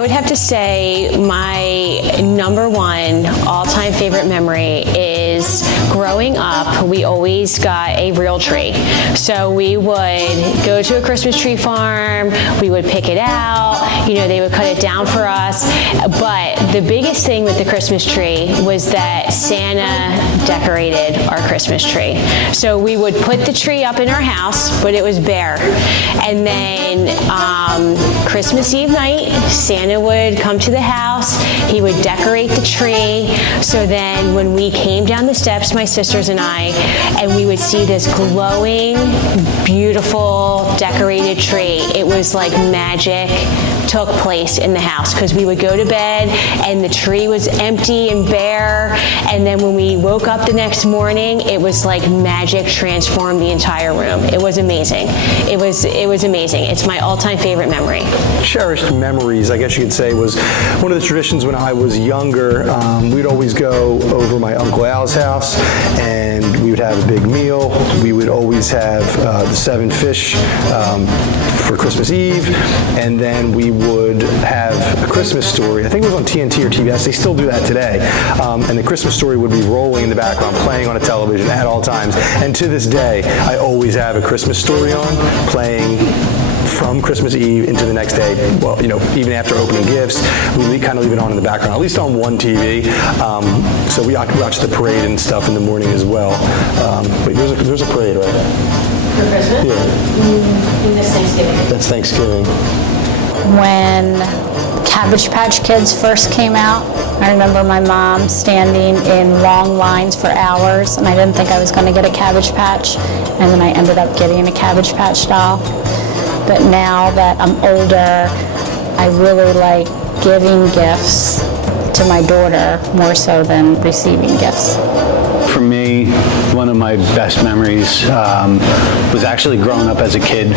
I would have to say my number one all-time favorite memory is growing up, we always got a real tree. So we would go to a Christmas tree farm, we would pick it out, they would cut it down for us. But the biggest thing with the Christmas tree was that Santa decorated our Christmas tree. So we would put the tree up in our house, but it was bare. And then Christmas Eve night, Santa would come to the house, he would decorate the tree. So then when we came down the steps, my sisters and I, and we would see this glowing, beautiful, decorated tree, it was like magic took place in the house, because we would go to bed and the tree was empty and bare, and then when we woke up the next morning, it was like magic transformed the entire room. It was amazing. It was amazing. It's my all-time favorite memory. Cherished memories, I guess you could say, was one of the traditions when I was younger. We'd always go over my Uncle Al's house and we would have a big meal. We would always have the 7 fish for Christmas Eve, and then we would have a Christmas story. I think it was on TNT or TBS. They still do that today. And the Christmas story would be rolling in the background, playing on a television at all times. And to this day, I always have a Christmas story on, playing from Christmas Eve into the next day. Well, even after opening gifts, we kind of leave it on in the background, at least on one TV. So we watch the parade and stuff in the morning as well. But there's a parade, right? For Christmas? Yeah. And this Thanksgiving. That's Thanksgiving. When Cabbage Patch Kids first came out, I remember my mom standing in long lines for hours, and I didn't think I was going to get a Cabbage Patch, and then I ended up getting a Cabbage Patch doll. But now that I'm older, I really like giving gifts to my daughter more so than receiving gifts. For me, one of my best memories was actually growing up as a kid.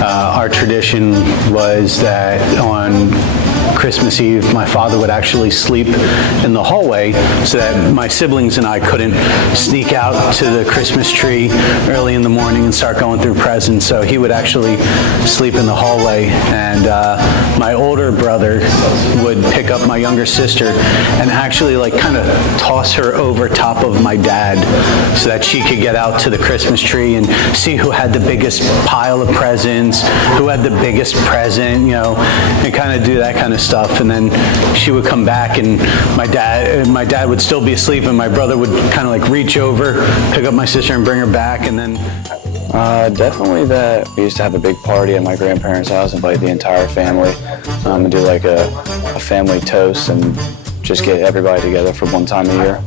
Our tradition was that on Christmas Eve, my father would actually sleep in the hallway so that my siblings and I couldn't sneak out to the Christmas tree early in the morning and start going through presents. So he would actually sleep in the hallway, and my older brother would pick up my younger sister and actually kind of toss her over top of my dad so that she could get out to the Christmas tree and see who had the biggest pile of presents, who had the biggest present, and kind of do that kind of stuff. And then she would come back, and my dad would still be asleep, and my brother would kind of reach over, pick up my sister and bring her back. And then definitely that we used to have a big party at my grandparents' house, invite the entire family, and do a family toast and just get everybody together for one time a year.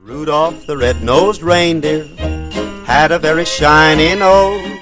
Rudolph the red-nosed reindeer had a very shiny nose.